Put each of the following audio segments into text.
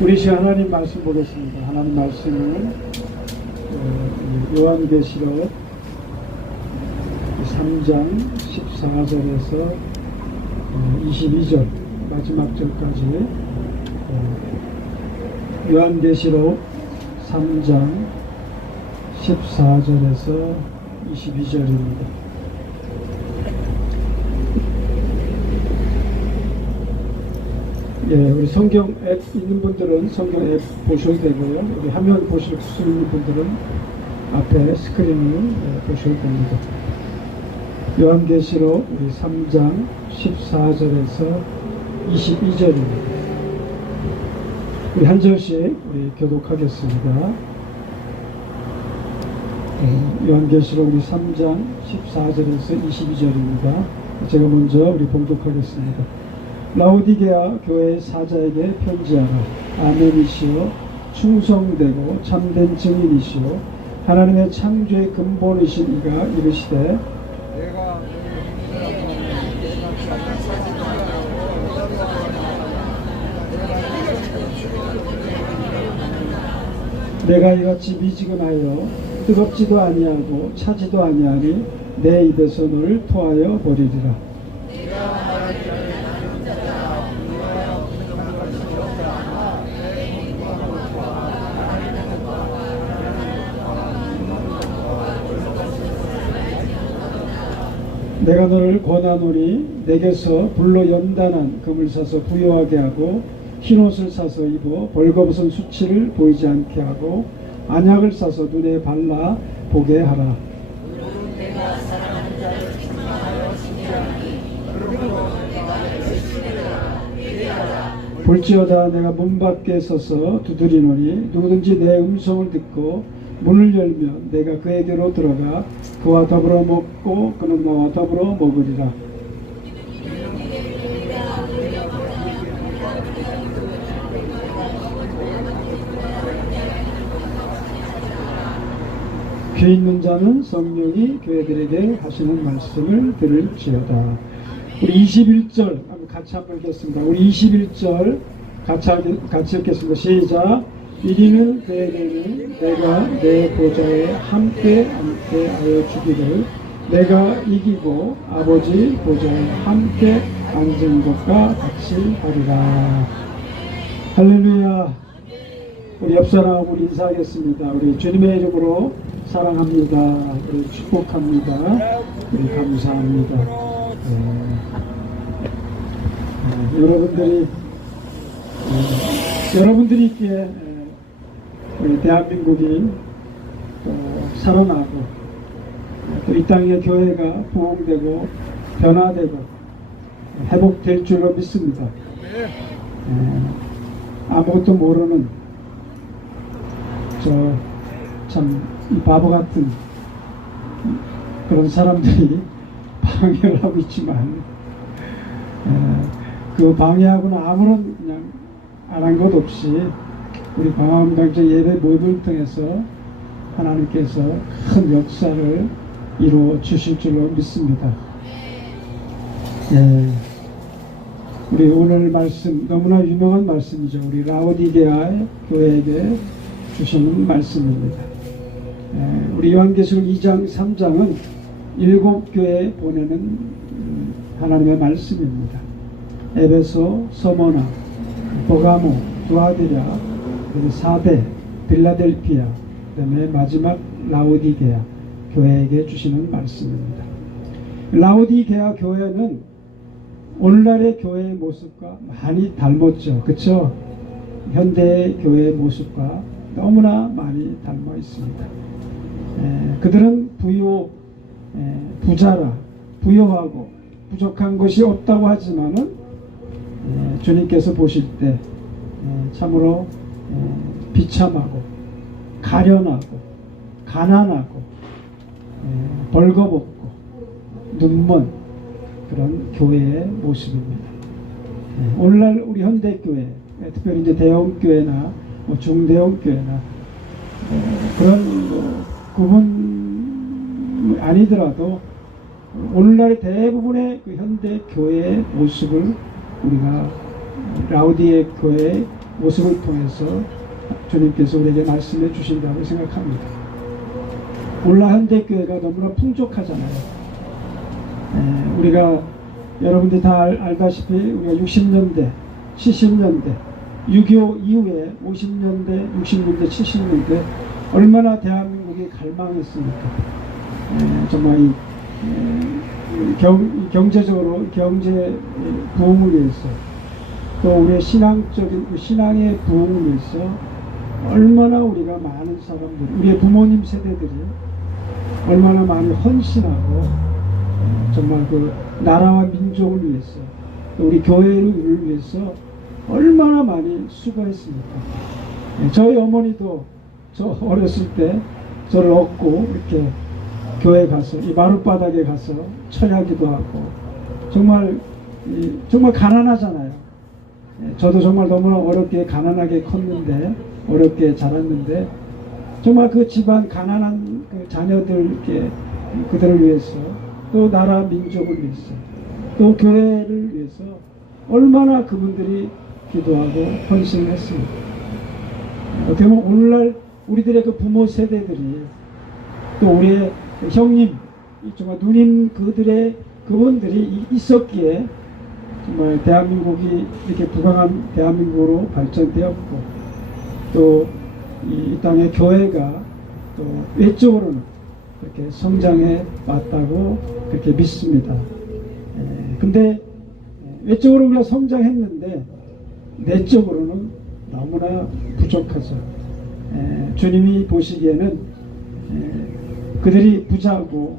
우리 시간 하나님 말씀 보겠습니다. 하나님 말씀은 요한계시록 3장 14절에서 22절 마지막 절까지 요한계시록 3장 14절에서 22절입니다. 예, 우리 성경 앱 있는 분들은 성경 앱 보셔도 되고요. 우리 화면 보실 수 있는 분들은 앞에 스크린을 보셔도 됩니다. 요한계시록 우리 3장 14절에서 22절입니다. 우리 한 절씩 우리 교독하겠습니다. 요한계시록 우리 3장 14절에서 22절입니다. 제가 먼저 우리 봉독하겠습니다. 라오디게아 교회 사자에게 편지하라. 아멘이시오 충성되고 참된 증인이시오 하나님의 창조의 근본이신 이가 이르시되 내가 이같이 미지근하여 뜨겁지도 아니하고 차지도 아니하니 내 입에서 너를 토하여 버리리라. 내가 너를 권하노니 내게서 불로 연단한 금을 사서 부요하게 하고 흰옷을 사서 입어 벌거벗은 수치를 보이지 않게 하고 안약을 사서 눈에 발라 보게 하라. 볼지어다 내가 문 밖에 서서 두드리노니 누구든지 내 음성을 듣고 문을 열면 내가 그에게로 들어가 그와 더불어 먹고 그는 나와 더불어 먹으리라. 귀 있는 자는 성령이 교회들에게 하시는 말씀을 들을지어다. 우리 21절 같이 한번 읽겠습니다. 우리 21절 같이 읽겠습니다. 시작. 이리는 그에게는 내가 내 보좌에 함께 앉게 하여 주기를 내가 이기고 아버지 보좌에 함께 앉은 것과 같이 하리라. 할렐루야. 우리 옆사람하고 우리 인사하겠습니다. 우리 주님의 이름으로 사랑합니다. 우리 축복합니다. 우리 감사합니다. 여러분들이 있기에 우리 대한민국이 또 살아나고 또 이 땅의 교회가 부흥되고 변화되고 회복될 줄로 믿습니다. 아무것도 모르는 참 이 바보 같은 그런 사람들이 방해를 하고 있지만 그 방해하고는 아무런 그냥 안 한 것 없이 우리 광화문당장 예배 모임을 통해서 하나님께서 큰 역사를 이루어 주실 줄로 믿습니다. 예, 우리 오늘 말씀 너무나 유명한 말씀이죠. 우리 라오디게아 교회에게 주시는 말씀입니다. 우리 요한계시록 2장 3장은 7교회에 보내는 하나님의 말씀입니다. 에베소, 서머나, 버가모, 두아디라, 사대, 빌라델피아, 그다음에 마지막 라오디게아 교회에게 주시는 말씀입니다. 라오디게아 교회는 오늘날의 교회의 모습과 많이 닮았죠. 그렇죠? 현대의 교회의 모습과 너무나 많이 닮아 있습니다. 그들은 부자라, 부요하고 부족한 것이 없다고 하지만은 주님께서 보실 때 참으로 비참하고 가련하고 가난하고 벌거벗고 눈먼 그런 교회의 모습입니다. 오늘날 우리 현대교회, 특별히 이제 대형교회나 중대형 교회나 그런 구분 아니더라도 오늘날 대부분의 그 현대 교회의 모습을 우리가 라오디게 교회의 모습을 통해서 주님께서 우리에게 말씀해 주신다고 생각합니다. 올라 현대교회가 너무나 풍족하잖아요. 우리가 여러분들이 다 알다시피 우리가 60년대, 70년대, 6.25 이후에 50년대, 60년대, 70년대 얼마나 대한민국이 갈망했습니까? 정말 경제적으로 경제 부흥을 위해서 또 우리의 신앙의 부흥을 위해서 얼마나 우리가 많은 사람들, 우리의 부모님 세대들이 얼마나 많이 헌신하고 정말 그 나라와 민족을 위해서 우리 교회를 위해서 얼마나 많이 수고했습니까? 저희 어머니도 저 어렸을 때 저를 업고 이렇게 교회 가서 이 마룻바닥에 가서 처야기도 하고 정말 가난하잖아요. 저도 정말 너무나 어렵게 가난하게 컸는데 어렵게 자랐는데 정말 그 집안 가난한 그 자녀들 그들을 위해서 또 나라 민족을 위해서 또 교회를 위해서 얼마나 그분들이 기도하고 헌신을 했습니다. 어떻게 보면 오늘날 우리들의 그 부모 세대들이 또 우리의 형님 정말 누님 그분들이 있었기에 정말 대한민국이 이렇게 부강한 대한민국으로 발전되었고 또 이 땅의 교회가 또 외적으로는 그렇게 성장해 왔다고 그렇게 믿습니다. 근데 외적으로 우리가 성장했는데 내적으로는 너무나 부족하죠. 주님이 보시기에는 그들이 부자고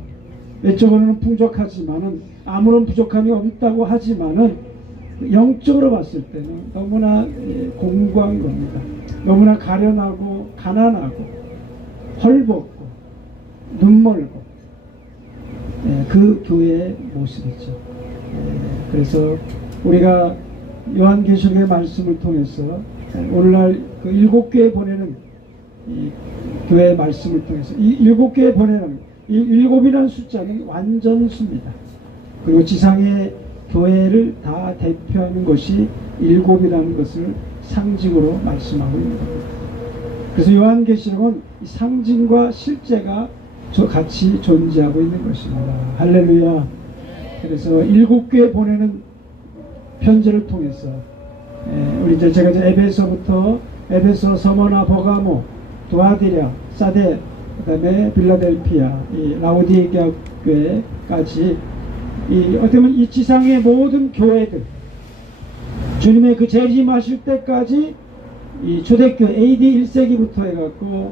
외적으로는 풍족하지만은 아무런 부족함이 없다고 하지만은 영적으로 봤을 때는 너무나 공고한 겁니다. 너무나 가련하고 가난하고 헐벗고 눈멀고 그 교회의 모습이죠. 그래서 우리가 요한계시록의 말씀을 통해서 오늘날 그 7교회 보내는 이 교회의 말씀을 통해서 이 7교회 보내는 이 7이라는 숫자는 완전수입니다. 그리고 지상의 교회를 다 대표하는 것이 7이라는 것을 상징으로 말씀하고 있는 겁니다. 그래서 요한계시록은 이 상징과 실제가 같이 존재하고 있는 것입니다. 할렐루야. 그래서 7교회 보내는 편지를 통해서 우리 제가 에베소부터 에베소, 서머나, 버가모, 도아디랴, 사데, 그다음에 빌라델피아, 이 라오디게아 교회까지 어떻게 보면 이 지상의 모든 교회들 주님의 그 재림하실 때까지 이 초대교회 AD 1세기부터 해갖고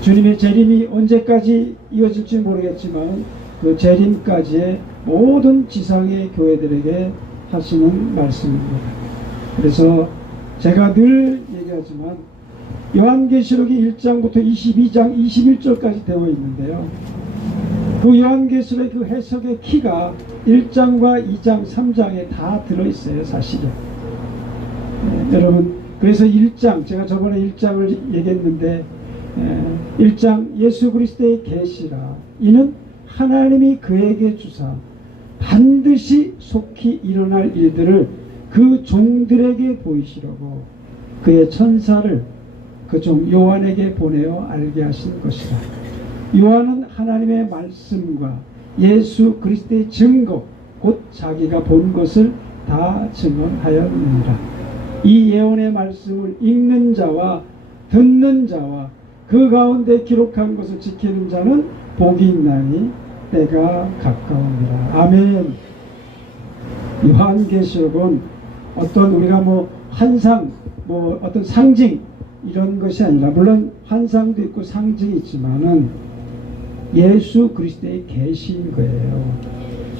주님의 재림이 언제까지 이어질지 모르겠지만 그 재림까지의 모든 지상의 교회들에게 하시는 말씀입니다. 그래서 제가 늘 얘기하지만 요한계시록이 1장부터 22장 21절까지 되어 있는데요. 그 요한계시록의 그 해석의 키가 1장과 2장, 3장에 다 들어있어요, 사실은. 여러분, 그래서 1장, 제가 저번에 1장을 얘기했는데 1장 예수 그리스도의 계시라 이는 하나님이 그에게 주사 반드시 속히 일어날 일들을 그 종들에게 보이시려고 그의 천사를 그 종 요한에게 보내어 알게 하신 것이라. 요한은 하나님의 말씀과 예수 그리스도의 증거 곧 자기가 본 것을 다 증언하였느니라. 이 예언의 말씀을 읽는 자와 듣는 자와 그 가운데 기록한 것을 지키는 자는 복이 있나니 때가 가까우니라. 아멘. 요한계시록은 어떤 우리가 환상, 어떤 상징 이런 것이 아니라 물론 환상도 있고 상징이 있지만은 예수 그리스도의 계시인 거예요.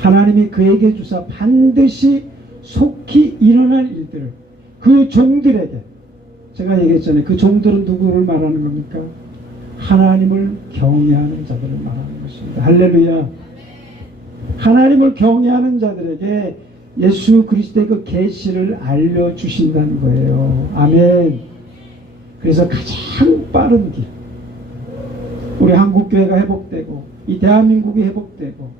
하나님이 그에게 주사 반드시 속히 일어날 일들 그 종들에게 제가 얘기했잖아요. 그 종들은 누구를 말하는 겁니까? 하나님을 경외하는 자들을 말하는 것입니다. 할렐루야. 하나님을 경외하는 자들에게 예수 그리스도의 그 계시를 알려주신다는 거예요. 아멘. 그래서 가장 빠른 길 우리 한국교회가 회복되고 이 대한민국이 회복되고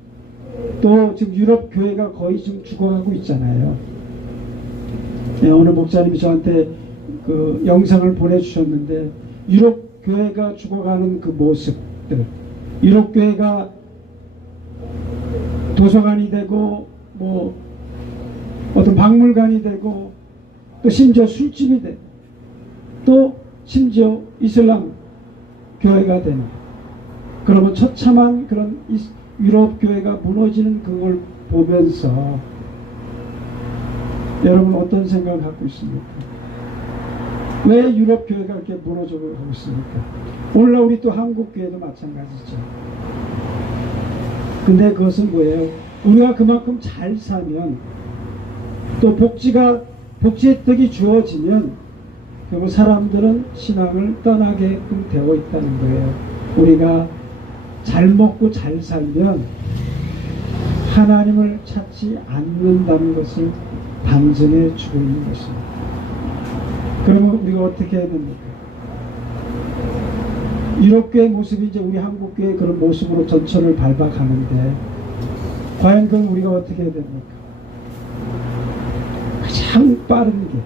또 지금 유럽교회가 거의 지금 죽어가고 있잖아요. 오늘 목사님이 저한테 그 영상을 보내주셨는데 유럽 교회가 죽어가는 그 모습들, 유럽 교회가 도서관이 되고 뭐 어떤 박물관이 되고 또 심지어 술집이 되고 또 심지어 이슬람 교회가 되는, 그러면 처참한 그런 유럽 교회가 무너지는 그걸 보면서 여러분 어떤 생각을 갖고 있습니까? 왜 유럽 교회가 이렇게 무너져가고 있습니까? 오늘날 우리 또 한국 교회도 마찬가지죠. 근데 그것은 뭐예요? 우리가 그만큼 잘 살면 또 복지의 혜택이 주어지면 결국 사람들은 신앙을 떠나게끔 되어 있다는 거예요. 우리가 잘 먹고 잘 살면 하나님을 찾지 않는다는 것을 반증해 주고 있는 것입니다. 그러면 우리가 어떻게 해야 됩니까? 유럽교회 모습이 이제 우리 한국교회 그런 모습으로 전철을 밟아가는데 과연 그럼 우리가 어떻게 해야 됩니까? 가장 빠른 게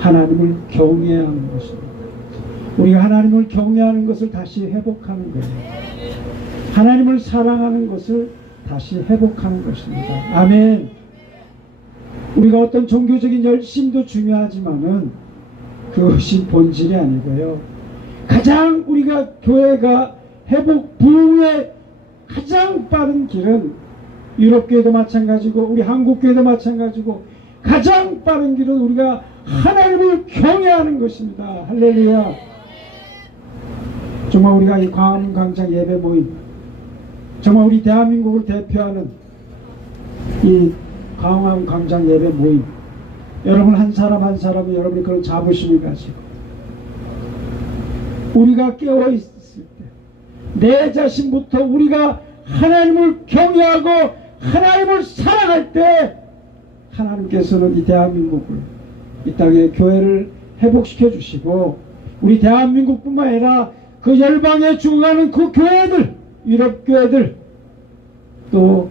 하나님을 경외하는 것입니다. 우리가 하나님을 경외하는 것을 다시 회복하는 거예요. 하나님을 사랑하는 것을 다시 회복하는 것입니다. 아멘. 우리가 어떤 종교적인 열심도 중요하지만은 그것이 본질이 아니고요. 가장 우리가 교회가 회복 부흥의 가장 빠른 길은 유럽교회도 마찬가지고 우리 한국교회도 마찬가지고 가장 빠른 길은 우리가 하나님을 경외하는 것입니다. 할렐루야. 정말 우리가 이 광화문광장 예배 모임, 정말 우리 대한민국을 대표하는 이 광화문광장 예배 모임, 여러분 한 사람 한 사람이 여러분이 그런 자부심을 가지고 우리가 깨어있을 때 내 자신부터 우리가 하나님을 경외하고 하나님을 사랑할 때 하나님께서는 이 대한민국을, 이 땅의 교회를 회복시켜 주시고 우리 대한민국뿐만 아니라 그 열방에 죽어가는 그 교회들, 유럽 교회들, 또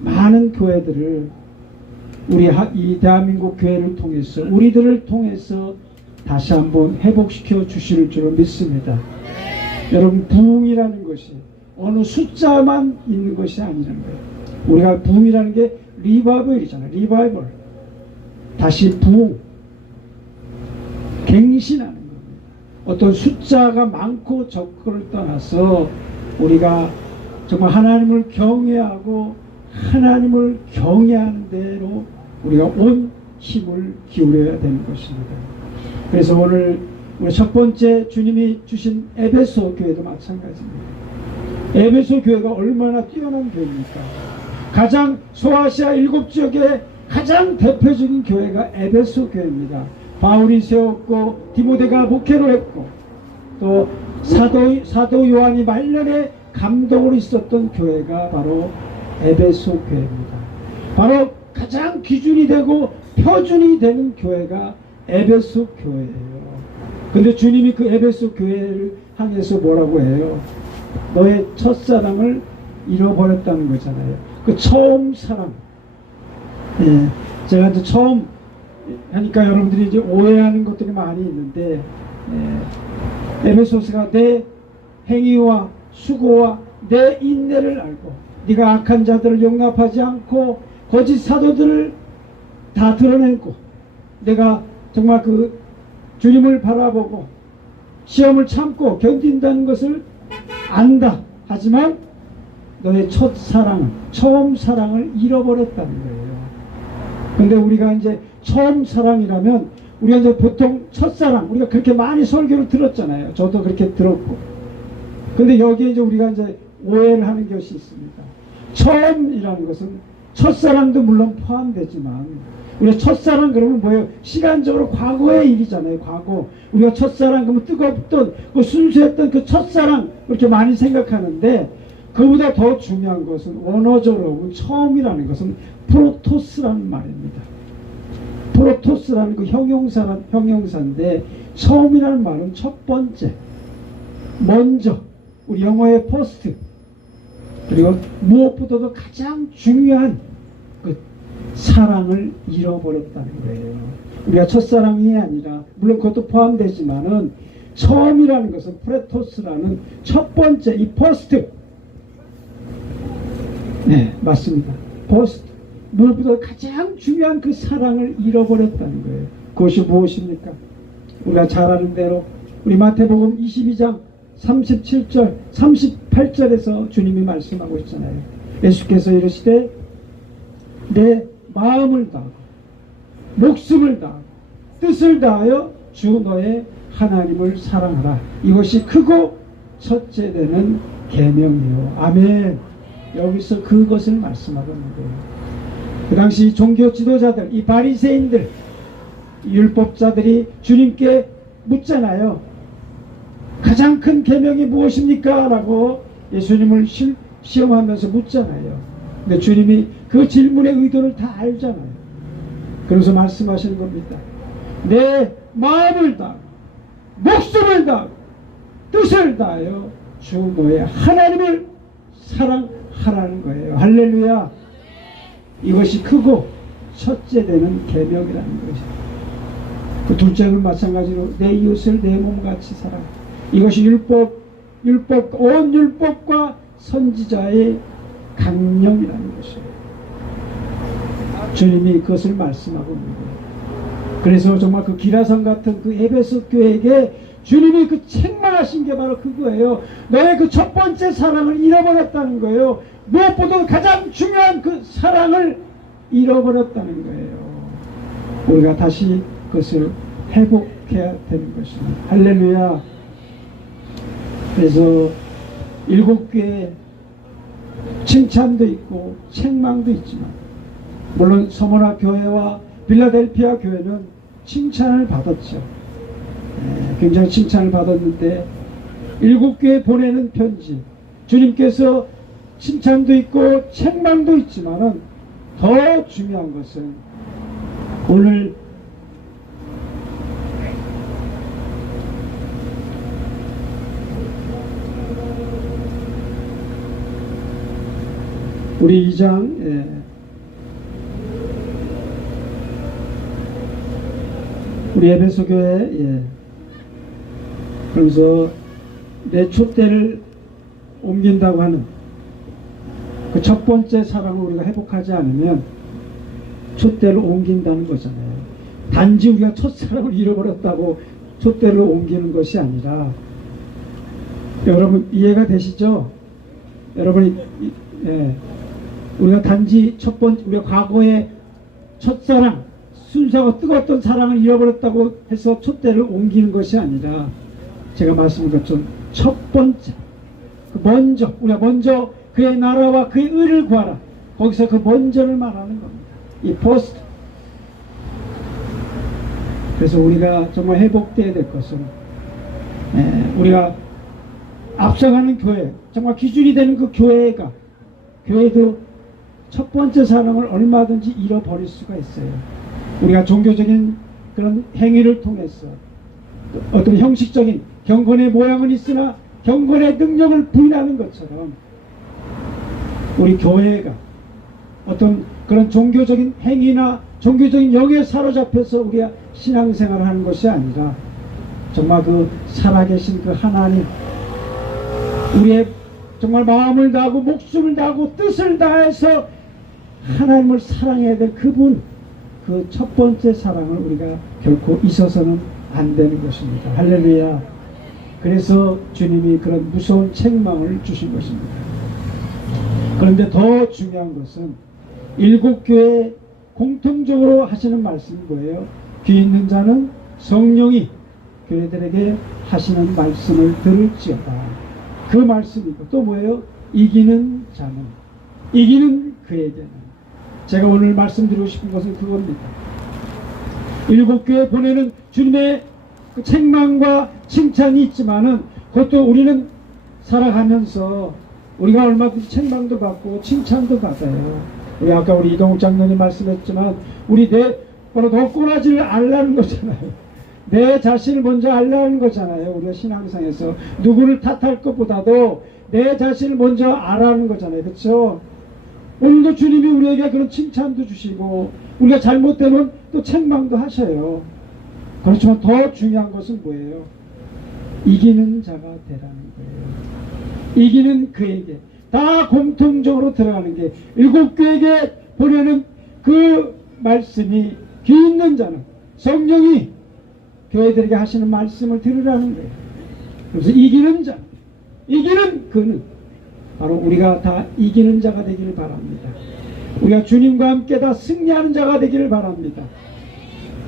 많은 교회들을 우리 이 대한민국 교회를 통해서 우리들을 통해서 다시 한번 회복시켜 주실 줄 믿습니다. 여러분 부흥이라는 것이 어느 숫자만 있는 것이 아니라는 거예요. 우리가 부흥이라는 게 리바이벌이잖아요. 리바이벌. 다시 부흥. 갱신하는 겁니다. 어떤 숫자가 많고 적고를 떠나서 우리가 정말 하나님을 경외하고 하나님을 경외하는 대로 우리가 온 힘을 기울여야 되는 것입니다. 그래서 오늘 우리 첫 번째 주님이 주신 에베소 교회도 마찬가지입니다. 에베소 교회가 얼마나 뛰어난 교회입니까? 가장 소아시아 7지역의 가장 대표적인 교회가 에베소 교회입니다. 바울이 세웠고 디모데가 목회를 했고 또 사도 요한이 말년에 감동으로 있었던 교회가 바로 에베소 교회입니다. 바로 가장 기준이 되고 표준이 되는 교회가 에베소 교회예요. 근데 주님이 그 에베소 교회를 향해서 뭐라고 해요? 너의 첫사랑을 잃어버렸다는 거잖아요. 그 처음 사랑. 예, 제가 이제 처음 하니까 여러분들이 이제 오해하는 것들이 많이 있는데, 에베소서가 내 행위와 수고와 내 인내를 알고 네가 악한 자들을 용납하지 않고 거짓 사도들을 다 드러내고 내가 정말 그 주님을 바라보고 시험을 참고 견딘다는 것을 안다. 하지만 너의 첫사랑, 처음 사랑을 잃어버렸다는 거예요. 근데 우리가 이제 처음 사랑이라면 우리가 이제 보통 첫사랑, 우리가 그렇게 많이 설교를 들었잖아요. 저도 그렇게 들었고. 근데 여기에 이제 우리가 이제 오해를 하는 것이 있습니다. 처음이라는 것은 첫사랑도 물론 포함되지만 우리가 첫사랑 그러면 뭐예요? 시간적으로 과거의 일이잖아요. 과거. 우리가 첫사랑 그러면 뜨겁던 그 순수했던 그 첫사랑 그렇게 많이 생각하는데 그보다 더 중요한 것은 원어적으로 보면 처음이라는 것은 프로토스라는 말입니다. 프로토스라는 그 형용사인데 처음이라는 말은 첫 번째, 먼저, 우리 영어의 퍼스트, 그리고 무엇보다도 가장 중요한 그 사랑을 잃어버렸다는 거예요. 우리가 첫사랑이 아니라, 물론 그것도 포함되지만은 처음이라는 것은 프레토스라는 첫 번째, 이 퍼스트. 네, 맞습니다. 퍼스트. 무엇보다 가장 중요한 그 사랑을 잃어버렸다는 거예요. 그것이 무엇입니까? 우리가 잘 아는 대로 우리 마태복음 22장 37절, 38절에서 주님이 말씀하고 있잖아요. 예수께서 이르시되 내 마음을 다하고 목숨을 다하고 뜻을 다하여 주 너의 하나님을 사랑하라. 이것이 크고 첫째 되는 계명이요. 아멘. 여기서 그것을 말씀하고 있는 거예요. 그 당시 종교 지도자들, 이 바리새인들, 율법자들이 주님께 묻잖아요. 가장 큰 계명이 무엇입니까? 라고 예수님을 시험하면서 묻잖아요. 근데 주님이 그 질문의 의도를 다 알잖아요. 그래서 말씀하시는 겁니다. 내 마음을 다하고 목숨을 다하고 뜻을 다하여 주 너의 하나님을 사랑하라는 거예요. 할렐루야. 이것이 크고 첫째 되는 계명이라는 것이죠. 그 둘째는 마찬가지로 내 이웃을 내 몸같이 사랑. 이것이 온 율법과 선지자의 강령이라는 것이에요. 주님이 그것을 말씀하고 있는 거예요. 그래서 정말 그 기라성 같은 그 에베소 교회에게 주님이 그 책망하신 게 바로 그거예요. 너의 그 첫 번째 사랑을 잃어버렸다는 거예요. 무엇보다 가장 중요한 그 사랑을 잃어버렸다는 거예요. 우리가 다시 그것을 회복해야 되는 것입니다. 할렐루야. 그래서 일곱 교회 칭찬도 있고 책망도 있지만, 물론 서머나 교회와 빌라델피아 교회는 칭찬을 받았죠. 굉장히 칭찬을 받았는데, 일곱 교회 보내는 편지, 주님께서 칭찬도 있고 책망도 있지만은 더 중요한 것은 오늘 우리 2장 우리 에베소 교회 그러면서 내 촛대를 옮긴다고 하는 그 첫 번째 사랑을 우리가 회복하지 않으면 촛대를 옮긴다는 거잖아요. 단지 우리가 첫사랑을 잃어버렸다고 촛대를 옮기는 것이 아니라, 여러분 이해가 되시죠? 여러분이 우리가 단지 우리가 과거의 첫사랑, 순수하고 뜨거웠던 사랑을 잃어버렸다고 해서 촛대를 옮기는 것이 아니라, 제가 말씀드린 것처럼 첫 번째, 우리가 먼저 그의 나라와 그의 의를 구하라. 거기서 그 먼저를 말하는 겁니다. 이 포스트. 그래서 우리가 정말 회복되어야 될 것은, 우리가 앞서가는 교회, 정말 기준이 되는 그 교회도 첫 번째 사랑을 얼마든지 잃어버릴 수가 있어요. 우리가 종교적인 그런 행위를 통해서 어떤 형식적인 경건의 모양은 있으나 경건의 능력을 부인하는 것처럼, 우리 교회가 어떤 그런 종교적인 행위나 종교적인 영에 사로잡혀서 우리가 신앙생활을 하는 것이 아니라, 정말 그 살아계신 그 하나님, 우리의 정말 마음을 다하고 목숨을 다하고 뜻을 다해서 하나님을 사랑해야 될 그분, 그 첫 번째 사랑을 우리가 결코 잊어서는 안 되는 것입니다. 할렐루야. 그래서 주님이 그런 무서운 책망을 주신 것입니다. 그런데 더 중요한 것은 일곱 교회 공통적으로 하시는 말씀이 뭐예요? 귀 있는 자는 성령이 교회들에게 하시는 말씀을 들을지어다. 그 말씀이고, 또 뭐예요? 이기는 자는, 이기는 그에게는. 제가 오늘 말씀드리고 싶은 것은 그겁니다. 일곱 교회 보내는 주님의 그 책망과 칭찬이 있지만은, 그것도 우리는 살아가면서 우리가 얼마든지 책망도 받고 칭찬도 받아요. 아까 우리 이동욱 장로님 말씀했지만, 우리 바로 더 꼬라지를 알라는 거잖아요. 내 자신을 먼저 알라는 거잖아요. 우리가 신앙상에서 누구를 탓할 것보다도 내 자신을 먼저 알라는 거잖아요. 그렇죠? 오늘도 주님이 우리에게 그런 칭찬도 주시고 우리가 잘못되면 또 책망도 하셔요. 그렇지만 더 중요한 것은 뭐예요? 이기는 자가 되라는 거예요. 이기는 그에게 다 공통적으로 들어가는 게 일곱 교회에게 보내는 그 말씀이 귀 있는 자는 성령이 교회들에게 하시는 말씀을 들으라는 거예요. 그래서 이기는 자, 이기는 그는 바로 우리가 다 이기는 자가 되기를 바랍니다. 우리가 주님과 함께 다 승리하는 자가 되기를 바랍니다.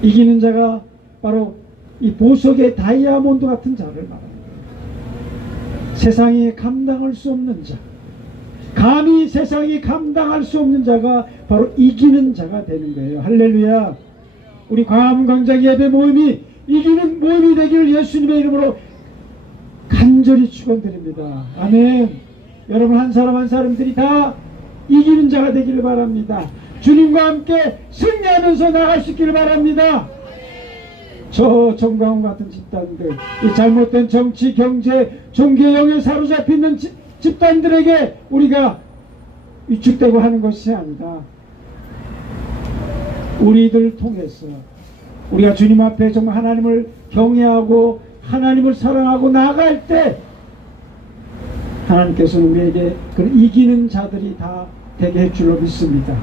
이기는 자가 바로 이 보석의 다이아몬드 같은 자를 말합니다. 세상이 감당할 수 없는 자, 감히 세상이 감당할 수 없는 자가 바로 이기는 자가 되는 거예요. 할렐루야. 우리 광화문광장 예배 모임이 이기는 모임이 되기를 예수님의 이름으로 간절히 축원드립니다. 아멘. 여러분 한 사람 한 사람들이 다 이기는 자가 되기를 바랍니다. 주님과 함께 승리하면서 나갈 수 있기를 바랍니다. 저 정광훈 같은 집단들, 이 잘못된 정치, 경제, 종교의 영에 사로잡히는 집단들에게 우리가 위축되고 하는 것이 아니라 우리들 통해서 우리가 주님 앞에 정말 하나님을 경외하고 하나님을 사랑하고 나아갈 때 하나님께서는 우리에게 그런 이기는 자들이 다 되게 할 줄로 믿습니다.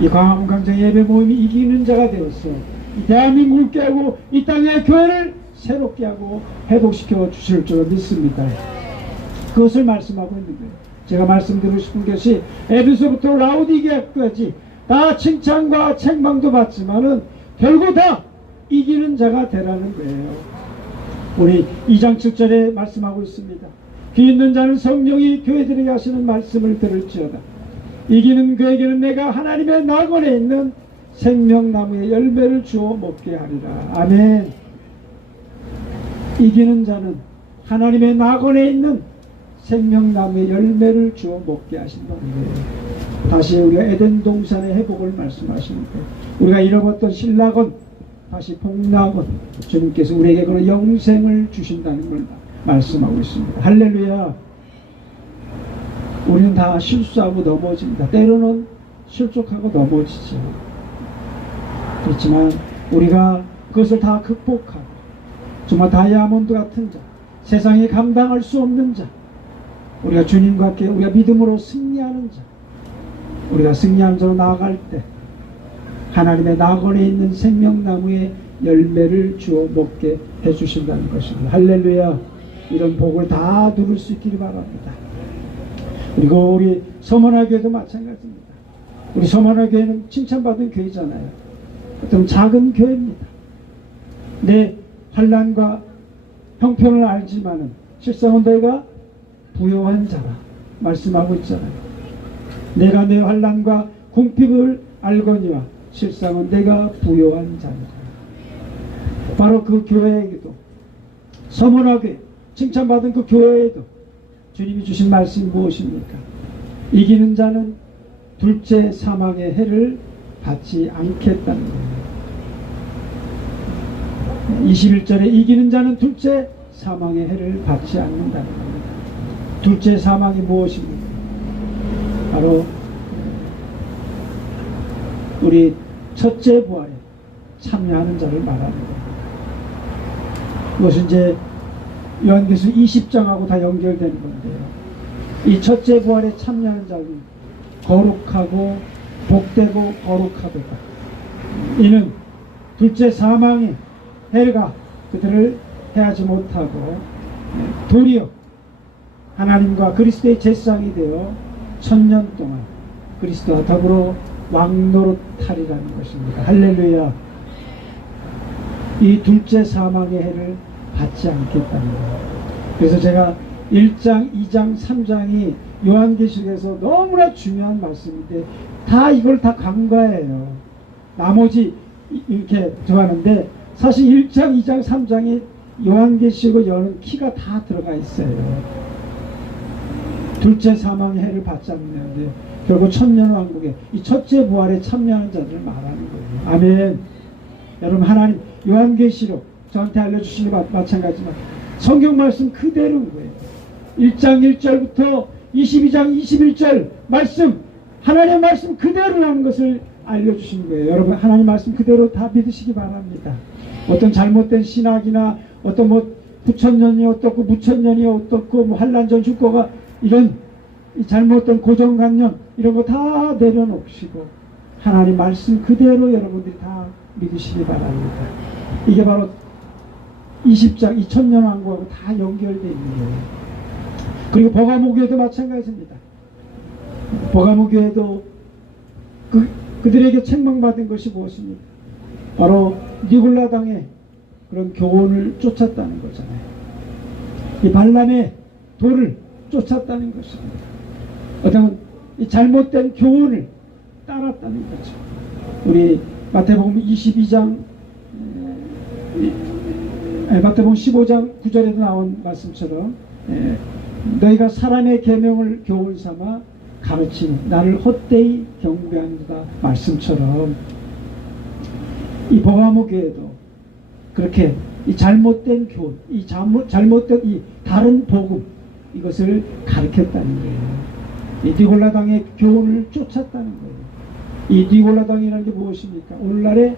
이 광화문광장 예배 모임이 이기는 자가 되어서 이 대한민국을 깨고 이 땅의 교회를 새롭게 하고 회복시켜 주실 줄로 믿습니다. 그것을 말씀하고 있는 거예요. 제가 말씀드리고 싶은 것이 에베소부터 라오디게아까지 다 칭찬과 책망도 받지만은 결국 다 이기는 자가 되라는 거예요. 우리 2장 7절에 말씀하고 있습니다. 귀 있는 자는 성령이 교회들에게 하시는 말씀을 들을지어다. 이기는 그에게는 내가 하나님의 낙원에 있는 생명나무의 열매를 주어 먹게 하리라. 아멘. 이기는 자는 하나님의 낙원에 있는 생명나무의 열매를 주어 먹게 하신다는 거예요. 다시 우리가 에덴 동산의 회복을 말씀하시는 거예요. 우리가 잃어버렸던 신락원 다시 복락원, 주님께서 우리에게 그런 영생을 주신다는 걸 말씀하고 있습니다. 할렐루야. 우리는 다 실수하고 넘어집니다. 때로는 실족하고 넘어지죠. 그렇지만 우리가 그것을 다 극복하고 정말 다이아몬드 같은 자, 세상에 감당할 수 없는 자, 우리가 주님과 함께 우리가 믿음으로 승리하는 자, 우리가 승리하는 자로 나아갈 때 하나님의 낙원에 있는 생명나무의 열매를 주어 먹게 해주신다는 것입니다. 할렐루야. 이런 복을 다 누릴 수 있기를 바랍니다. 그리고 우리 서문화교회도 마찬가지입니다. 우리 서문화교회는 칭찬받은 교회잖아요. 어떤 작은 교회입니다. 내 환난과 형편을 알지만은 실상은 너희가 부요한 자라 말씀하고 있잖아요. 내가 내 환난과 궁핍을 알거니와 실상은 내가 부요한 자니라. 바로 그 교회에게도 서문화교회 칭찬받은 그 교회에도 주님이 주신 말씀이 무엇입니까? 이기는 자는 둘째 사망의 해를 받지 않겠다는 거예요. 21절에 이기는 자는 둘째 사망의 해를 받지 않는다는 겁니다. 둘째 사망이 무엇입니까? 바로 우리 첫째 부활에 참여하는 자를 말합니다. 그것은 이제 요한계시록 20장하고 다 연결되는 건데요. 이 첫째 부활에 참여하는 자는 거룩하고 복되고 거룩하도다. 이는 둘째 사망의 해가 그들을 해하지 못하고 도리어 하나님과 그리스도의 제사장이 되어 1000년 동안 그리스도와 더불어 왕노릇하리라는 것입니다. 할렐루야. 이 둘째 사망의 해를 받지 않겠다는 거예요. 그래서 제가 1장, 2장, 3장이 요한계시록에서 너무나 중요한 말씀인데 다 이걸 다 간과해요. 나머지 이렇게 들어가는데 사실 1장, 2장, 3장이 요한계시록을 여는 키가 다 들어가 있어요. 둘째 사망의 해를 받지 않는데 결국 천년왕국에 이 첫째 부활에 참여하는 자들을 말하는 거예요. 아멘. 여러분 하나님 요한계시록 저한테 알려주신 게 마찬가지지만 성경 말씀 그대로인 거예요. 1장 1절부터 22장 21절 말씀 하나님의 말씀 그대로라는 것을 알려주신 거예요. 여러분 하나님 말씀 그대로 다 믿으시기 바랍니다. 어떤 잘못된 신학이나 어떤 뭐 부천년이 어떻고 무천년이 어떻고 뭐 한란전 죽고가 이런 이 잘못된 고정관념 이런 거 다 내려놓으시고 하나님 말씀 그대로 여러분들이 다 믿으시기 바랍니다. 이게 바로 20장 2000년 왕국하고 다 연결되어 있는 거예요. 그리고 버가모 교회도 마찬가지입니다. 버가모 교회도 그들에게 책망받은 것이 무엇입니까? 바로 니골라당의 그런 교훈을 쫓았다는 거잖아요. 이 발람의 도를 쫓았다는 것입니다. 어떤 이 잘못된 교훈을 따랐다는 거죠. 우리 마태복음 22장 마태복음 15장 9절에도 나온 말씀처럼 너희가 사람의 계명을 교훈 삼아 가르치는 나를 헛되이 경배하는다 말씀처럼 이 버가모 교회도 그렇게 이 잘못된 교훈, 이 잘못된 이 다른 복음 이것을 가르쳤다는 거예요. 이 니골라당의 교훈을 쫓았다는 거예요. 이 니골라당이라는 게 무엇입니까? 오늘날의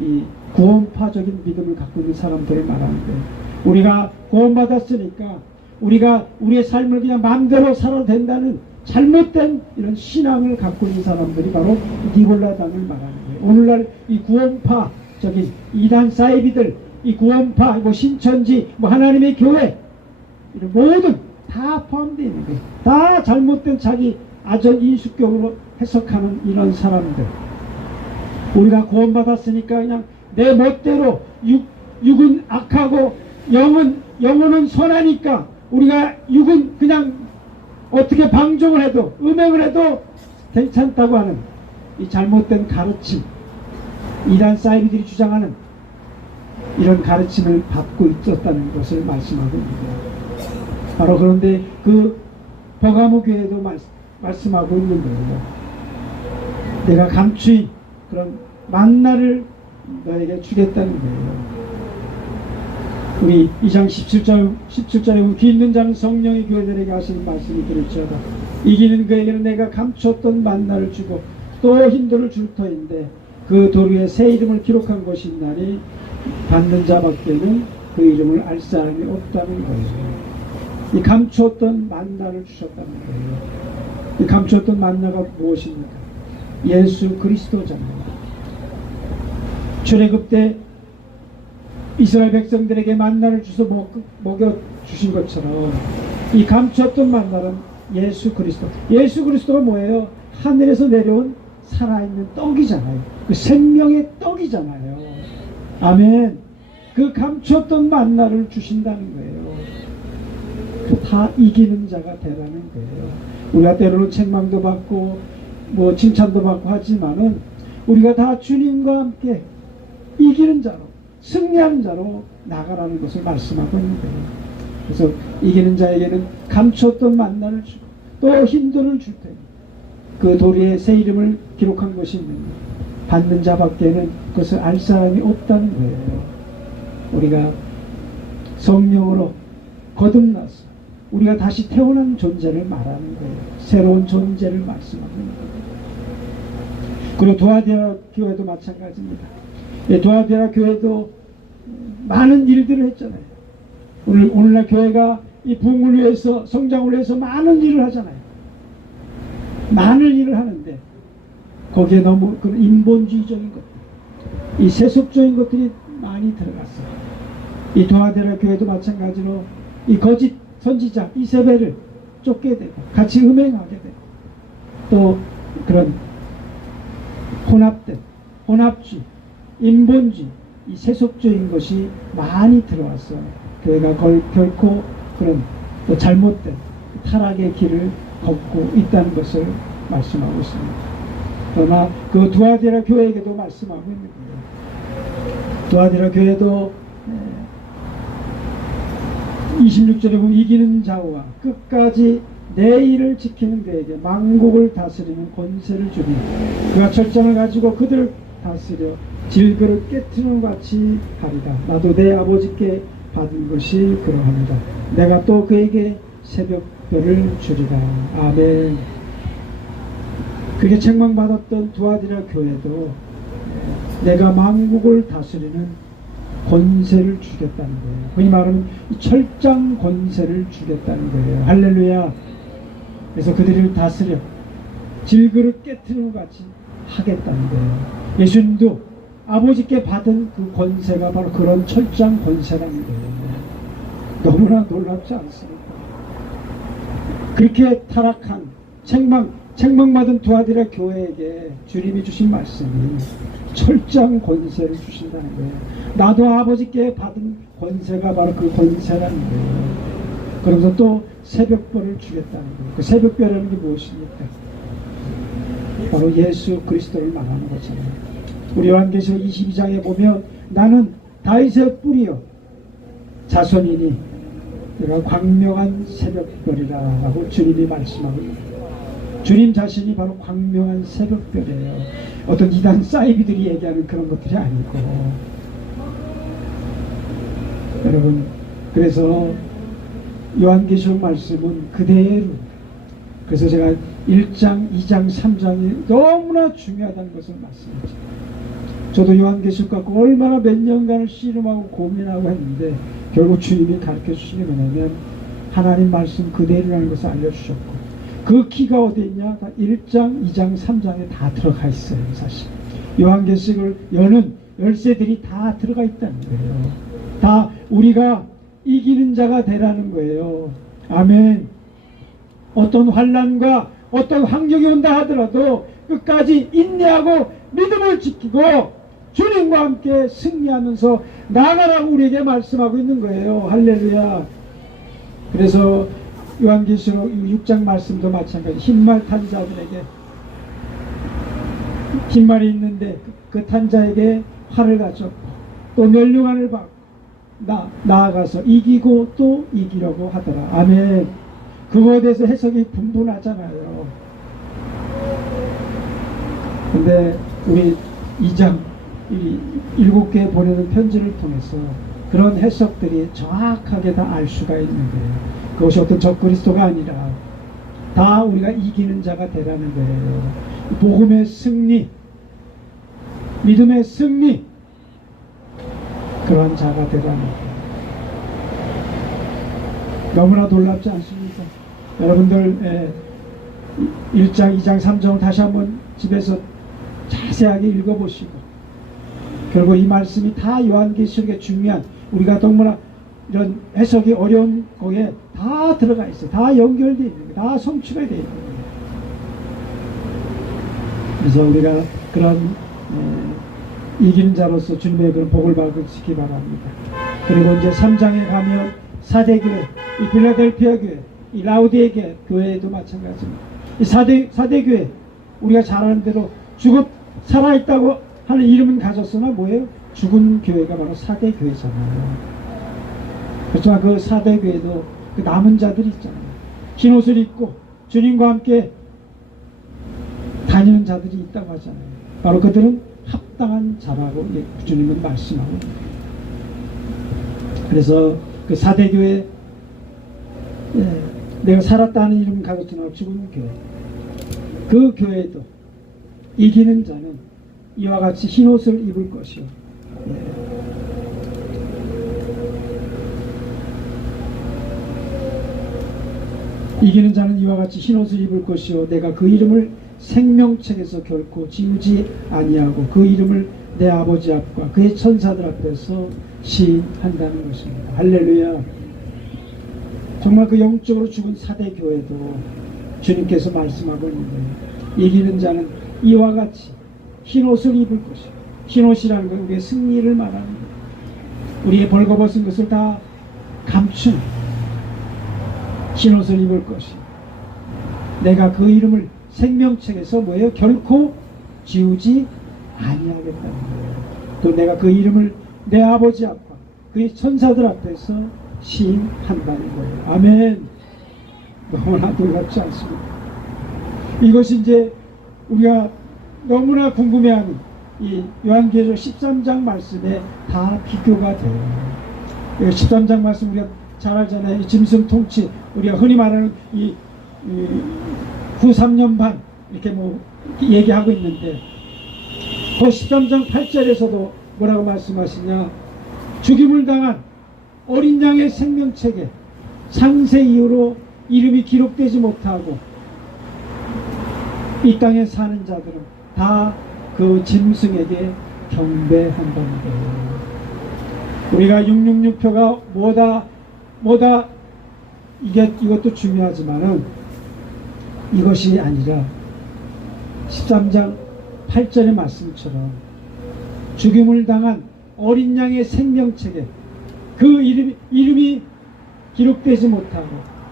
이 구원파적인 믿음을 갖고 있는 사람들을 말하는 거예요. 우리가 구원받았으니까 우리가 우리의 삶을 그냥 마음대로 살아도 된다는 잘못된 이런 신앙을 갖고 있는 사람들이 바로 니골라당을 말하는 거예요. 오늘날 이 구원파적인 이단 사이비들, 이 구원파, 뭐 신천지, 뭐 하나님의 교회 이런 모든 다 포함되어 있는 거예요. 다 잘못된 자기 아전 인수격으로 해석하는 이런 사람들. 우리가 구원받았으니까 그냥 내 멋대로 육은 악하고 영혼은 선하니까 우리가 육은 그냥 어떻게 방종을 해도 음행을 해도 괜찮다고 하는 이 잘못된 가르침, 이단 사이비들이 주장하는 이런 가르침을 받고 있었다는 것을 말씀하고 있습니다. 바로 그런데 그 버가모 교회도 말씀하고 있는 거예요. 내가 감추인 그런 만나를 너에게 주겠다는 거예요. 우리 2장 17절에 보면 귀 있는 자는 성령이 교회들에게 하시는 말씀이 들을지어다. 이기는 그에게는 내가 감추었던 만나를 주고 또 힘들을 줄 터인데 그 돌 위에 새 이름을 기록한 것이 있나니 받는 자밖에는 그 이름을 알 사람이 없다는 거예요. 이 감추었던 만나를 주셨다는 거예요. 이 감추었던 만나가 무엇입니까? 예수 그리스도잖아요. 출애굽 때 이스라엘 백성들에게 만나를 주서 먹여 주신 것처럼 이 감추었던 만나는 예수 그리스도. 예수 그리스도가 뭐예요? 하늘에서 내려온 살아있는 떡이잖아요. 그 생명의 떡이잖아요. 아멘. 그 감추었던 만나를 주신다는 거예요. 다 이기는 자가 되라는 거예요. 우리가 때로는 책망도 받고 뭐 칭찬도 받고 하지만은 우리가 다 주님과 함께 이기는 자로 승리하는 자로 나가라는 것을 말씀하고 있는 거예요. 그래서 이기는 자에게는 감추었던 만나를 주고 또 힘들을 줄 테니 그 도리에 새 이름을 기록한 것이 있는데 받는 자밖에는 그것을 알 사람이 없다는 거예요. 우리가 성령으로 거듭나서 우리가 다시 태어난 존재를 말하는 거예요. 새로운 존재를 말씀하고 있는 거예요. 그리고 두아디라 교회도 마찬가지입니다. 두아디라 교회도 많은 일들을 했잖아요. 오늘날 교회가 이 부흥을 위해서 성장을 위해서 많은 일을 하잖아요. 많은 일을 하는데 거기에 너무 그런 인본주의적인 것들, 이 세속적인 것들이 많이 들어갔어요. 이 두아디라 교회도 마찬가지로 이 거짓 선지자 이세벨을 쫓게 되고 같이 음행하게 되고 또 그런 혼합주의, 인본주의, 이 세속적인 것이 많이 들어왔어요. 교회가 결코 그런 또 잘못된 타락의 길을 걷고 있다는 것을 말씀하고 있습니다. 그러나 그 두아디라 교회에게도 말씀하고 있는 거예요. 두아디라 교회도 26절에 보면 이기는 자와 끝까지 내 일을 지키는 그에게 만국을 다스리는 권세를 주니 그가 철장을 가지고 그들을 다스려 질그릇 깨트리는 것 같이 하리라. 나도 내 아버지께 받은 것이 그러합니다. 내가 또 그에게 새벽별을 주리라. 아멘. 그렇게 책망받았던 두아디라 교회도 내가 만국을 다스리는 권세를 주겠다는 거예요. 흔히 말하면 철장 권세를 주겠다는 거예요. 할렐루야. 그래서 그들을 다스려 질그릇 깨트리는 것 같이 하겠다는 거예요. 예수님도 아버지께 받은 그 권세가 바로 그런 철장 권세라는 거예요. 너무나 놀랍지 않습니까? 그렇게 타락한 책망받은 두아디라 교회에게 주님이 주신 말씀이 철장 권세를 주신다는 거예요. 나도 아버지께 받은 권세가 바로 그 권세라는 거예요. 그러면서 또 새벽별을 주겠다는 거예요. 그 새벽별이라는 게 무엇입니까? 바로 예수 그리스도를 말하는 거잖아요. 우리 요한계시록 22장에 보면 나는 다윗의 뿌리요 자손이니 내가 광명한 새벽별이라 라고 주님이 말씀하고 있습니다. 주님 자신이 바로 광명한 새벽별이에요. 어떤 이단 사이비들이 얘기하는 그런 것들이 아니고, 여러분, 그래서 요한계시록 말씀은 그대로, 그래서 제가 1장, 2장, 3장이 너무나 중요하다는 것을 말씀드렸죠. 저도 요한계시록 갖고 얼마나 몇 년간을 씨름하고 고민하고 했는데 결국 주님이 가르쳐 주신 게 뭐냐면 하나님 말씀 그대로라는 것을 알려주셨고, 그 키가 어디 있냐? 다 1장, 2장, 3장에 다 들어가 있어요. 사실 요한계시록을 여는 열쇠들이 다 들어가 있다는 거예요. 다 우리가 이기는 자가 되라는 거예요. 아멘. 어떤 환난과 어떤 환경이 온다 하더라도 끝까지 인내하고 믿음을 지키고 주님과 함께 승리하면서 나아가라고 우리에게 말씀하고 있는 거예요. 할렐루야. 그래서 요한계시록 6장 말씀도 마찬가지. 흰말 탄 자들에게, 흰말이 있는데 그 탄 자에게 활을 가졌고 또 멸류관을 받고 나아가서 이기고 또 이기려고 하더라. 아멘. 그거에 대해서 해석이 분분하잖아요. 근데 우리 2장 7개에 보내는 편지를 통해서 그런 해석들이 정확하게 다 알 수가 있는 거예요. 그것이 어떤 적그리스도가 아니라 다 우리가 이기는 자가 되라는 거예요. 복음의 승리, 믿음의 승리, 그런 자가 되라는 거예요. 너무나 놀랍지 않습니까? 여러분들 1장, 2장, 3장을 다시 한번 집에서 자세하게 읽어보시고 결국 이 말씀이 다 요한계시록의 중요한, 우리가 너무나 이런 해석이 어려운 거에 다 들어가 있어요. 다 연결되어 있는 거예요. 다 성취가 되어 있는 거예요. 그래서 우리가 그런 이기는 자로서 주님의 그런 복을 받으시기 바랍니다. 그리고 이제 3장에 가면 사대교회, 이 필라델피아 교회, 이 라우디에 교회도 마찬가지입니다. 이 사대교회, 우리가 잘 아는 대로 살아있다고 하는 이름은 가졌으나 뭐예요? 죽은 교회가 바로 사대교회잖아요. 그렇지만 그 사대교회도 그 남은 자들이 있잖아요. 흰 옷을 입고 주님과 함께 다니는 자들이 있다고 하잖아요. 바로 그들은 합당한 자라고 주님은 말씀하고 있습니다. 그래서 그 사대교회, 내가 살았다는 이름 가졌으나 죽은 교회, 그 교회도 이기는 자는 이와 같이 흰 옷을 입을 것이요. 이기는 자는 이와 같이 흰 옷을 입을 것이요 내가 그 이름을 생명책에서 결코 지우지 아니하고 그 이름을 내 아버지 앞과 그의 천사들 앞에서 시인한다는 것입니다. 할렐루야. 정말 그 영적으로 죽은 사대교회도 주님께서 말씀하고 있는데 이기는 자는 이와 같이 흰 옷을 입을 것이요. 흰 옷이라는 건 우리의 승리를 말하는 거예요. 우리의 벌거벗은 것을 다 감춘 흰 옷을 입을 것이요. 내가 그 이름을 생명책에서 뭐예요? 결코 지우지 아니하겠다는 거예요. 또 내가 그 이름을 내 아버지 앞과 그의 천사들 앞에서 시인한다는 거예요. 아멘. 너무나 놀랍지 않습니까? 이것이 이제 우리가 너무나 궁금해하는 이 요한계시록 13장 말씀에 다 비교가 돼요. 13장 말씀 우리가 잘 알잖아요. 짐승 통치, 우리가 흔히 말하는 후 3년 반 이렇게 뭐 얘기하고 있는데 그 13장 8절에서도 뭐라고 말씀하시냐, 죽임을 당한 어린 양의 생명책에 상세 이후로 이름이 기록되지 못하고 이 땅에 사는 자들은 다 그 짐승에게 경배한다는 거예요. 우리가 666표가 뭐다 이것도 중요하지만은 이것이 아니라 13장 8절의 말씀처럼 죽임을 당한 어린 양의 생명책에 그 이름이 기록되지 못하고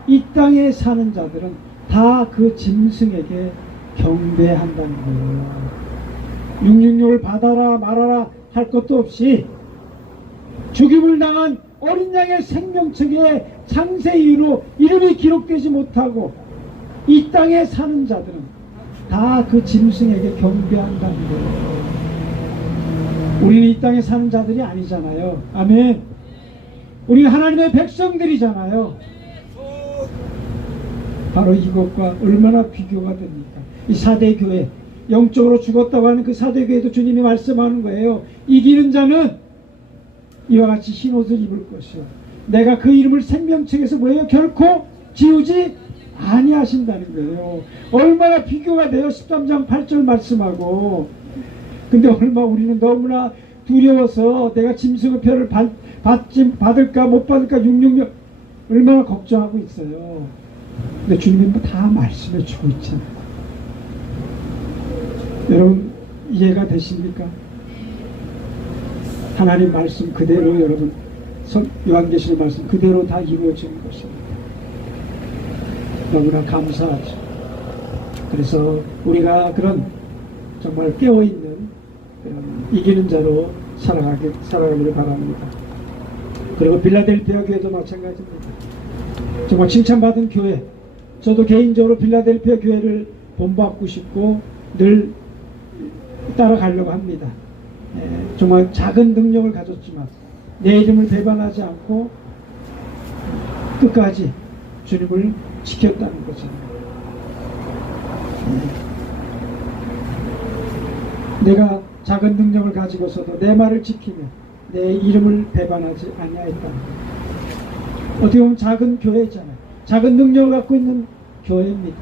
이 땅에 사는 자들은 다 그 짐승에게 경배한다는 거예요. 666을 받아라 말아라 할 것도 없이 죽임을 당한 어린 양의 생명책에 창세 이후로 이름이 기록되지 못하고 이 땅에 사는 자들은 다 그 짐승에게 경배한다는 거예요. 우리는 이 땅에 사는 자들이 아니잖아요. 아멘. 우리는 하나님의 백성들이잖아요. 바로 이것과 얼마나 비교가 됩니까? 이 4대 교회, 영적으로 죽었다고 하는 그 4대 교회도 주님이 말씀하는 거예요. 이기는 자는 이와 같이 흰 옷을 입을 것이요, 내가 그 이름을 생명책에서 뭐예요? 결코 지우지 아니하신다는 거예요. 얼마나 비교가 돼요. 13장 8절 말씀하고. 근데 우리는 너무나 두려워서 내가 짐승의 표를 받을까 못 받을까 666 얼마나 걱정하고 있어요. 근데 주님이 다 말씀해 주고 있잖아요. 여러분 이해가 되십니까? 하나님 말씀 그대로 여러분 요한계시록 말씀 그대로 다 이루어지는 것입니다. 너무나 감사하죠. 그래서 우리가 그런 정말 깨어있는 그런 이기는 자로 살아가기를 바랍니다. 그리고 빌라델피아 교회도 마찬가지입니다. 정말 칭찬받은 교회, 저도 개인적으로 빌라델피아 교회를 본받고 싶고 늘 따라가려고 합니다. 정말 작은 능력을 가졌지만 내 이름을 배반하지 않고 끝까지 주님을 지켰다는 거잖아요. 내가 작은 능력을 가지고서도 내 말을 지키며 내 이름을 배반하지 아니하였다는 거예요. 어떻게 보면 작은 교회잖아요. 작은 능력을 갖고 있는 교회입니다.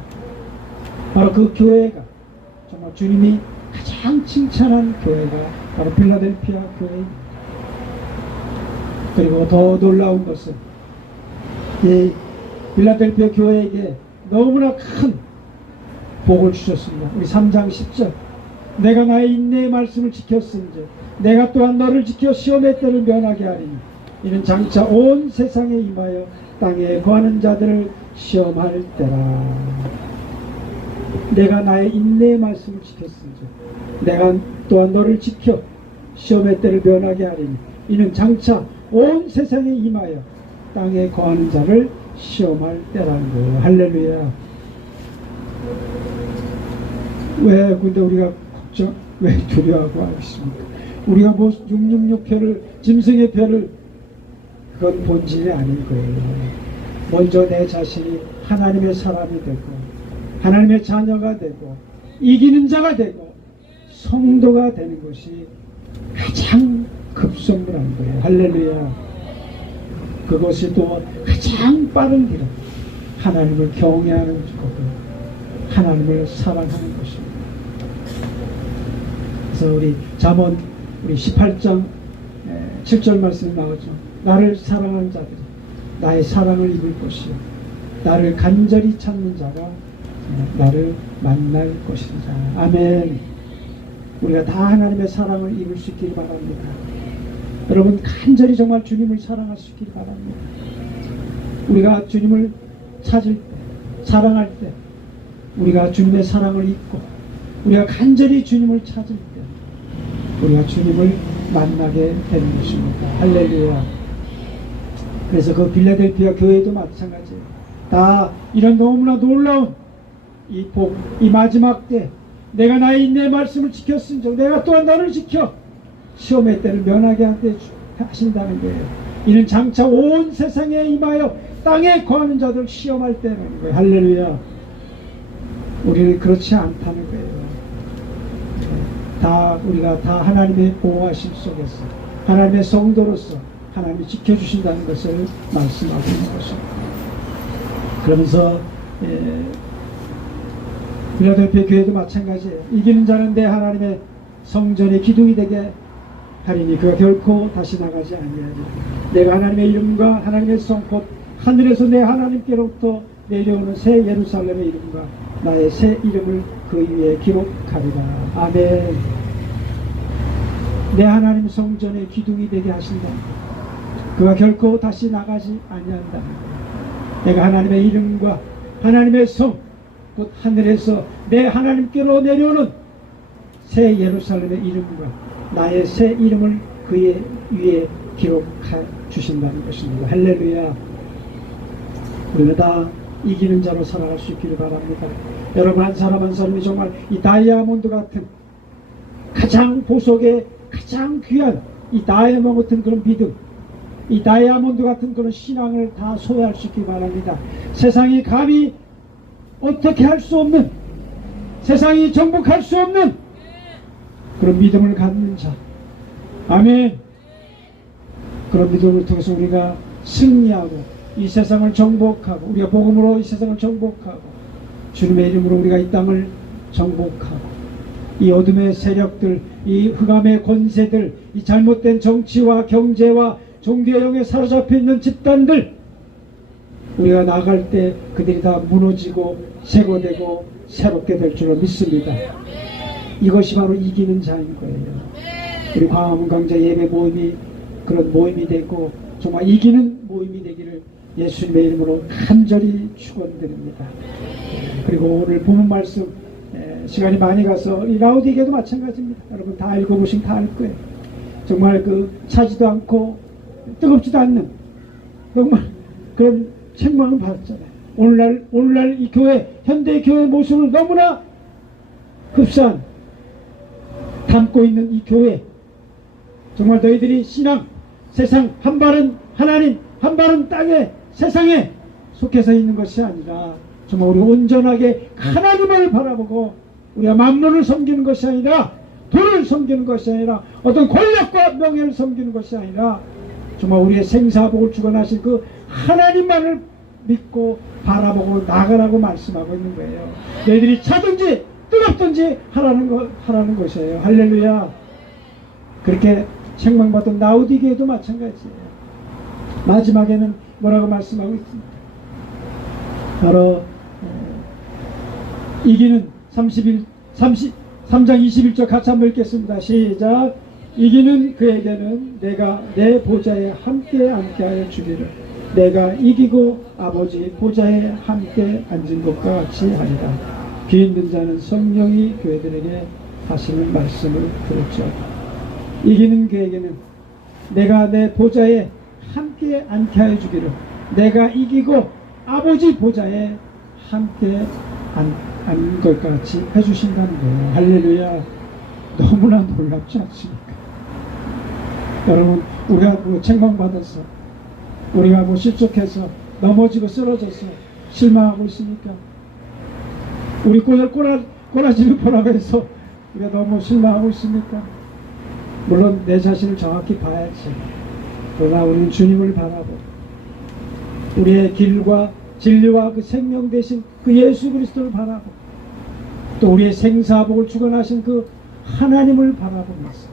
바로 그 교회가 정말 주님이 가장 칭찬한 교회가 바로 필라델피아 교회입니다. 그리고 더 놀라운 것은 이 필라델피아 교회에게 너무나 큰 복을 주셨습니다. 우리 3장 10절, 내가 나의 인내의 말씀을 지켰은즉 내가 또한 너를 지켜 시험의 때를 면하게 하리니 이는 장차 온 세상에 임하여 땅에 거하는 자들을 시험할 때라. 내가 나의 인내의 말씀을 지켰은즉 내가 또한 너를 지켜 시험의 때를 면하게 하리니 이는 장차 온 세상에 임하여 땅에 거하는 자를 시험할 때라는 거예요. 할렐루야. 왜 근데 우리가 왜 두려워하고 하겠습니까? 우리가 뭐 666표를 짐승의 표를 그건 본질이 아닌 거예요. 먼저 내 자신이 하나님의 사람이 되고 하나님의 자녀가 되고 이기는 자가 되고 성도가 되는 것이 가장 급선무한 거예요. 할렐루야. 그것이 또 가장 빠른 길은 하나님을 경외하는 거고 하나님을 사랑하는 것입니다. 그래서 우리 잠언 우리 18장 7절 말씀이 나오죠. 나를 사랑하는 자들이 나의 사랑을 입을 것이요 나를 간절히 찾는 자가 나를 만날 것이다. 아멘. 우리가 다 하나님의 사랑을 입을 수 있기를 바랍니다. 여러분 간절히 정말 주님을 사랑할 수 있기를 바랍니다. 우리가 주님을 찾을 때, 사랑할 때 우리가 주님의 사랑을 입고 우리가 간절히 주님을 찾을 때 우리가 주님을 만나게 되는 것입니다. 할렐루야. 그래서 그 빌라델피아 교회도 마찬가지예요. 다 이런 너무나 놀라운 이 복, 이 마지막 때 내가 나의 인내의 말씀을 지켰은즉 내가 또한 너를 지켜 시험의 때를 면하게 하신다는 거예요. 이는 장차 온 세상에 임하여 땅에 거하는 자들 시험할 때라는 거예요. 할렐루야. 우리는 그렇지 않다는 거예요. 우리가 다 하나님의 보호하심 속에서 하나님의 성도로서 하나님이 지켜주신다는 것을 말씀하고 있는 것입니다. 그러면서 필라델피아 교회도 마찬가지예요. 이기는 자는 내 하나님의 성전의 기둥이 되게 하리니 그가 결코 다시 나가지 아니하리라. 내가 하나님의 이름과 하나님의 성 곧 하늘에서 내 하나님께로부터 내려오는 새 예루살렘의 이름과 나의 새 이름을 그 위에 기록하리라. 아멘. 내 하나님 성전의 기둥이 되게 하신다. 그가 결코 다시 나가지 아니한다. 내가 하나님의 이름과 하나님의 성 곧 하늘에서 내 하나님께로 내려오는 새 예루살렘의 이름과 나의 새 이름을 그의 위에 기록해 주신다는 것입니다. 할렐루야. 우리는 다 이기는 자로 살아갈 수 있기를 바랍니다. 여러분 한 사람 한 사람이 정말 이 다이아몬드 같은 가장 보석의 가장 귀한 이 다이아몬드 같은 그런 믿음, 이 다이아몬드 같은 그런 신앙을 다 소유할 수 있기 바랍니다. 세상이 감히 어떻게 할 수 없는, 세상이 정복할 수 없는 그런 믿음을 갖는 자. 아멘. 그런 믿음을 통해서 우리가 승리하고 이 세상을 정복하고 우리가 복음으로 이 세상을 정복하고 주님의 이름으로 우리가 이 땅을 정복하고 이 어둠의 세력들, 이 흑암의 권세들, 이 잘못된 정치와 경제와 종교의 영에 사로잡혀 있는 집단들, 우리가 나갈 때 그들이 다 무너지고 쇠고되고 새롭게 될 줄로 믿습니다. 이것이 바로 이기는 자인 거예요. 우리 광화문 강좌 예배 모임이 그런 모임이 되고 정말 이기는 모임이 되기를 예수님의 이름으로 간절히 축원드립니다. 그리고 오늘 본문 말씀 시간이 많이 가서 이 라우디게도 마찬가지입니다. 여러분 다 읽어보시면 다 알 거예요. 정말 차지도 않고 뜨겁지도 않는 정말 그런 책망을 받았잖아요. 오늘날 이 교회, 현대 교회의 모습을 너무나 흡사한 담고 있는 이 교회, 정말 너희들이 신앙, 세상 한 발은 하나님, 한 발은 땅에 세상에 속해서 있는 것이 아니라 정말 우리 온전하게 하나님을 바라보고 우리가 만물을 섬기는 것이 아니라 돈을 섬기는 것이 아니라 어떤 권력과 명예를 섬기는 것이 아니라 정말 우리의 생사복을 주관하신 그 하나님만을 믿고 바라보고 나가라고 말씀하고 있는 거예요. 너희들이 차든지 뜨겁든지 하라는 것이에요. 할렐루야. 그렇게 책망받은 라우디게도 마찬가지예요. 마지막에는 뭐라고 말씀하고 있습니다. 바로 이기는 3장 21절 같이 한번 읽겠습니다. 시작. 이기는 그에게는 내가 내 보좌에 함께 앉게 주기를 내가 이기고 아버지 보좌에 함께 앉은 것과 같이 하리라. 귀 있는 자는 성령이 교회들에게 하시는 말씀을 들었죠. 이기는 그에게는 내가 내 보좌에 함께 앉게 하여 주기를 내가 이기고 아버지 보좌에 함께 앉은 것과 같이 해주신다는 거예요. 할렐루야. 너무나 놀랍지 않습니까? 여러분 우리가 책망받아서 우리가 실족해서 넘어지고 쓰러져서 실망하고 있으니까 우리 꼬라지를 보라고 해서 우리가 너무 실망하고 있습니까? 물론 내 자신을 정확히 봐야지. 그러나 우리는 주님을 바라보고 우리의 길과 진리와 그 생명 되신 그 예수 그리스도를 바라보고 또 우리의 생사복을 주관하신 그 하나님을 바라보면서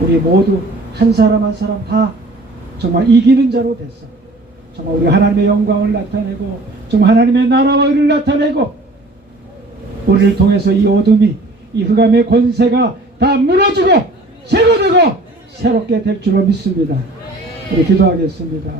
우리 모두 한 사람 한 사람 다 정말 이기는 자로 됐어. 정말 우리 하나님의 영광을 나타내고 정말 하나님의 나라와 의를 나타내고 우리를 통해서 이 어둠이 이 흑암의 권세가 다 무너지고 제거되고 새롭게 될 줄로 믿습니다. 우리 기도하겠습니다.